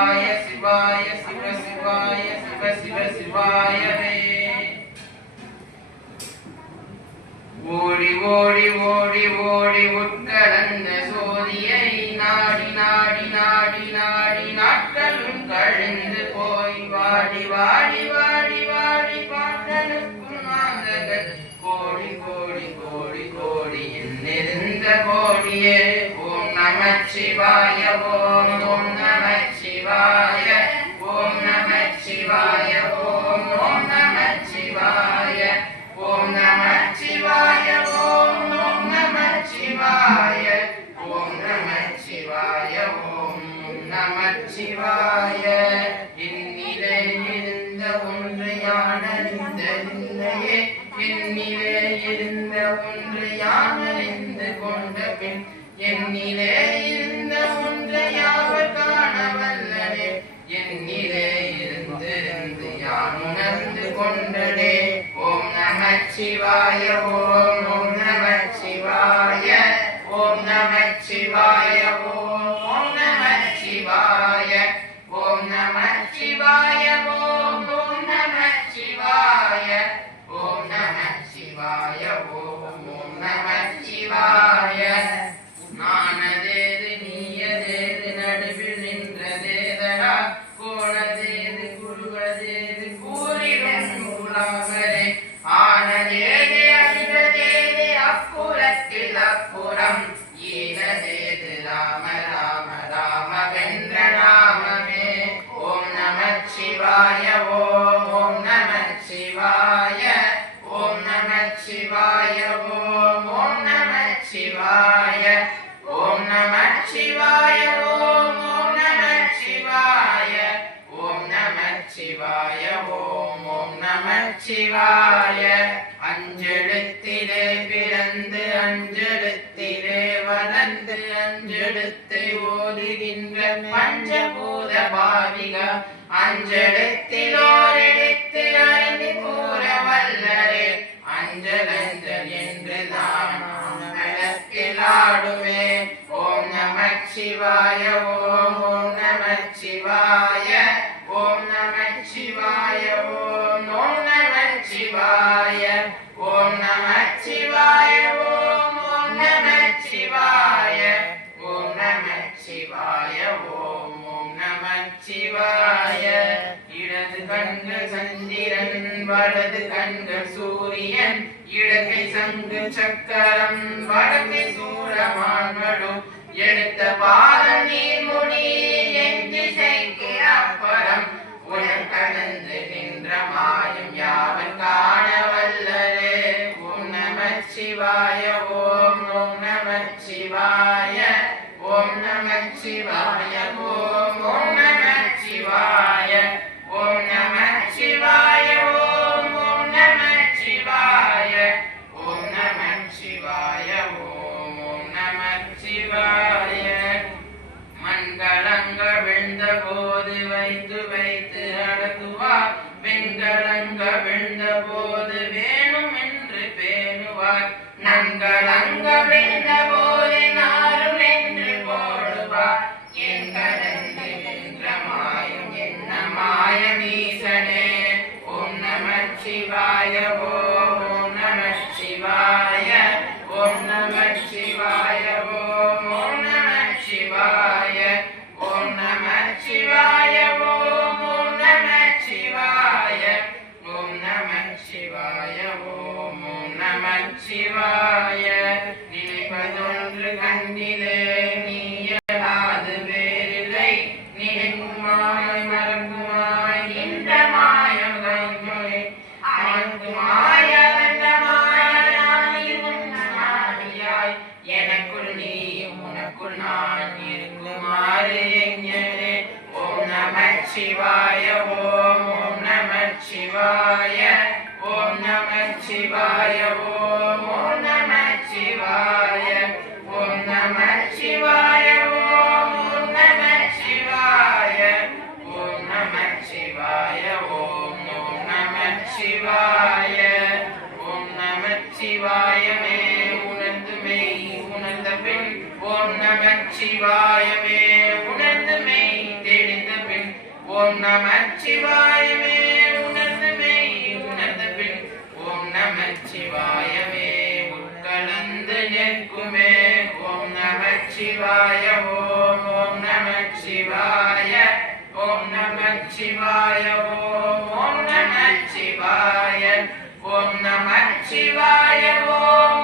சிவாய சிவ சிவாய சிவ சிவ சிவாயவே ஓடி ஓடி ஓடி ஓடி உட்கடந்த சோதியை நாடி நாடி நாடி நாடி நாட்களும் கழிந்து போய் வாடி வாடி வாடி வாடி பாட்டனுக்கும் மாந்தர்கள் கோடி கோடி கோடி கோடி என்னிருந்த கோடியே ஓம் நம நமச்சிவாய. சிவாய என்னிலே இருந்த ஒன்று யானறிந்ததில்லையே என்னிலே இருந்த ஒன்றையான யானறிந்து கொண்ட பின் என்னிலே இருந்த ஒன்று யாவர் என்னிலே இருந்திருந்து யான் உணர்ந்து கொண்டனே. ஓம் நமச்சிவாய ஓம் ஓம் சிவாய. ஓம் நம சிவாய. ஓம் ஓம் நம சிவாய. ஓம் நம சிவாய. ஓம் ஓம் நம சிவாய. அஞ்செழுத்திலே பிறந்து அஞ்செழுத்திலே வளர்ந்து அஞ்செழுத்தை ஓடுகின்ற பஞ்சபூத பாவிக. அஞ்செழுத்தில் ஓரெழுத்து அறிந்து கூற வல்லரே. அஞ்சலஞ்சல் என்று நான் மனத்தில் ஓம் நம சிவாய ஓம் ஓம் நம சிவாய ஓம் நம சிவாய ஓம் ஓம் நம சிவாய ஓம் நம சிவாய. இடது கண்கள் சந்திரன் வலது கண்கள் சூரியன் இடக்கை சங்கு சக்கரம் வடக்கை சூரமான்களோ எடுத்த பாதம் நீர்முடி என் திசைக்கு அப்புறம் உடன் கடந்து நின்ற மாயம் யாவன் காண வல்லரே ஓம் நம சிவாய ஓம் ஓம் நம சிவாய ஓம் நம சிவாய ஓம் மண்கலங்க விழுந்த போது வைத்து வைத்து அடக்குவார். வெண்கலங்க விழுந்த போது வேணும் என்று பேணுவார். நன்கலங்க விழுந்த போது நாரும் என்று போடுவார். என் கடந்து நின்ற மாயம் என்ன மாயமீசனே ஓம் நம சிவாய சிவாய நினைப்பதொன்று கண்டிலே நீயலாது வேறில்லை. நினைக்குமாய் மறக்குமாய் இந்த மாயம் கைமொழி அனைத்து மாய வந்த மாயாய் எனக்குள் நீயும் உனக்குள் நான் இருக்குமாறு எங்கே ஓம் நம சிவாய ஓம் ஓம் நம சிவாய சிவாயமே உணர்ந்து மெய் உணர்ந்த பின் ஓம் நம சிவாயமே உணர்ந்து மெய் தெளிந்த பின் ஓம் நம சிவாயவே. உணர்ந்து மெய் உணர்ந்த பின் ஓம் நம சிவாயவே. உட்கலந்து நிற்குமே ஓம் நம சிவாய ஓம் ஓம் நம சிவாய ஓம் நம சிவாய ஓம் ஓம் நம சிவாய. ஓம் நம சிவாய ஓம்